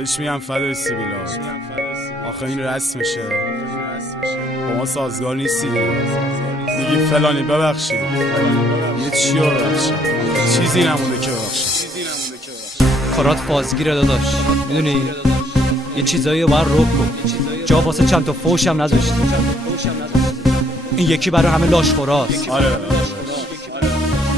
بهش میگم فدای سیبیلا. آخه این رسمشه، با ما سازگار نیستی دیگه. میگی فلانی ببخشید، یه چی رو ببخشید؟ چیزی نمونده که ببخشید. کارات بازگیره داداش، میدونی یه چیزایی رو باید روک کن. جا واسه چند تا فوش هم نذاشتی. این یکی برای همه لاشخوراست. آره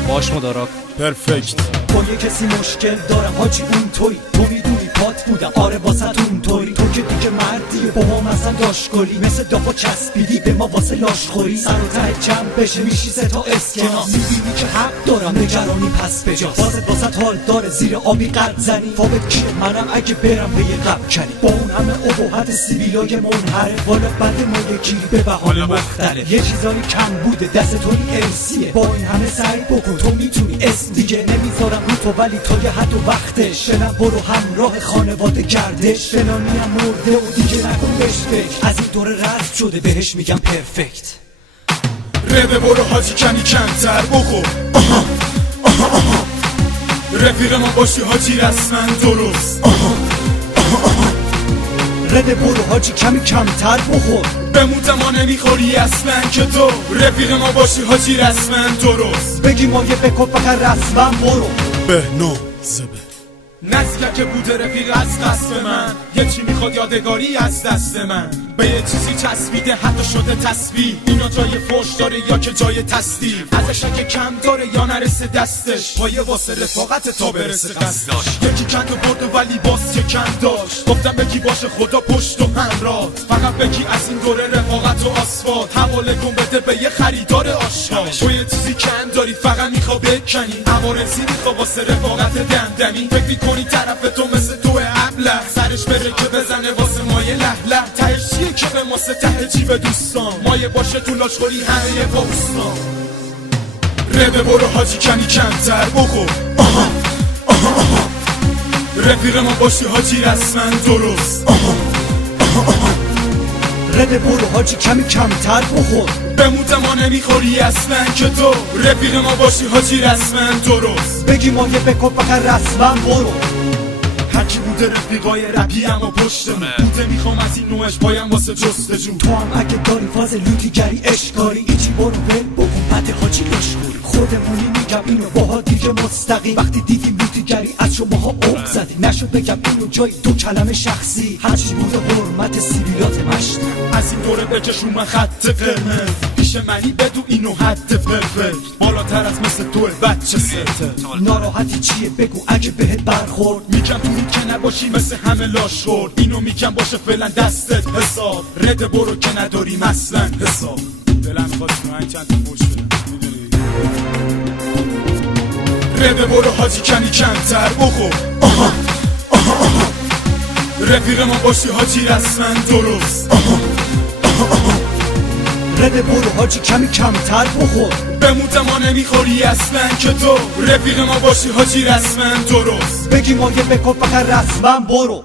باش مدارا پرفکت. با یه کسی مشکل دارم حاجی اون توی تو میدونی پات بودم آره واسه اون توی تو که دیگه مردی و با ما مثلا داشگلی مثل دافا چسبیدی به ما واسه لاشخوری سر و ته جمع بشه میشی سه تا اسکناس میبینی که حق دارم نگرانی پس بجاست واسه حال داره زیر آبی قرد زنی فابت کیه منم اگه برم به یه قب کنی با اون همه ابهت سیبیلای منحرف والا بد ما یکی به بهانه مختلف یه چیزایی کم بوده دست تو ارسیه با این همه سعی بکن تو میتونی اسم دیگه نمیذارم رو تو ولی تا یه حد و وقتش فعلا برو همراه خانواده گردش فلانی هم مرده و دیگه نکن بهش از این دوره رد شده بهش میگم پرفکت رده برو حاجی کمی کمتر بخور رفیق ما باشی حاجی رسما درست رده برو حاجی کمی کمتر بخور بموت ما نمیخوری اصلا که تو رفیق ما باشی حاجی رسما درست بگی ما یه بکن فقط رسما برو به نو زبه نزدیک که بوده رفیق از قصد من یه چی میخواد یادگاری از دست من به یه چیزی چسبیده حتی شده تسبیح اینا جای فوش داره یا که جای تصدیق ازش اگه کم داره یا نرسه دستش پایه واسه رفاقت تا برسه قصداش یکی کند و برده ولی باز چه کم داشت گفتم بکی باشه خدا پشت و همراه فقط بکی از این دوره رفاقت و آسفالت حواله کن بده به یه خریدار آشنا تو یه چیزی کم داری فقط میخوا بکنی عوارضی میخوا واسه رفاقت دمدمی فکر کنی طرف تو مثل تو ابله سرش بره که بزنه واسه مایه لهله تهش چیه که به واسه ته جیب دوستان مایه باشه تو لاشخوری همه باستان رده برو حاجی کمی کمتر بخور رفیق ما باشی حاجی رسما درست رده برو حاجی کمی کمتر بخور بموت ما نمیخوری اصلا که تو رفیق ما باشی حاجی رسما درست بگی ما یه بکن فقط رسما برو هرکی بوده رفیقای رپی اما پشتمه بوده میخوام از این نوعش پایم واسه جستجو تو هم اگه داری فاز لوتیگری اشکاری ایچی برو ول بکن بده حاجی لاشخوری خودمونی میگم اینو باها دیگه مستقیم وقتی دیدیم لوتیگری از شماها عق زدیم نشد بگم اینو جای دو کلمه شخصی هرچی بوده حرمت سیبیلات مشتم از این دوره بکشون من خط قرمز پیش منی بدو اینو حد پرفکت بالاتر از مثل تو بچه سته ناراحتی چیه بگو اگه بهت برخورد میگم تو که نباشی مثل همه لاشخورد اینو میگم باشه فعلا دستت حساب رده برو که نداریم اصلا حساب دلم خواست من چند تا پوش بدم میدونی رده برو حاجی کمی کمتر بخور رفیق ما باشی حاجی رسما درست رده برو حاجی کمی کمتر بخور بموت ما نمیخوری اصلا که تو رفیق ما باشی حاجی رسما درست بگی ما یه بکن فقط رسما برو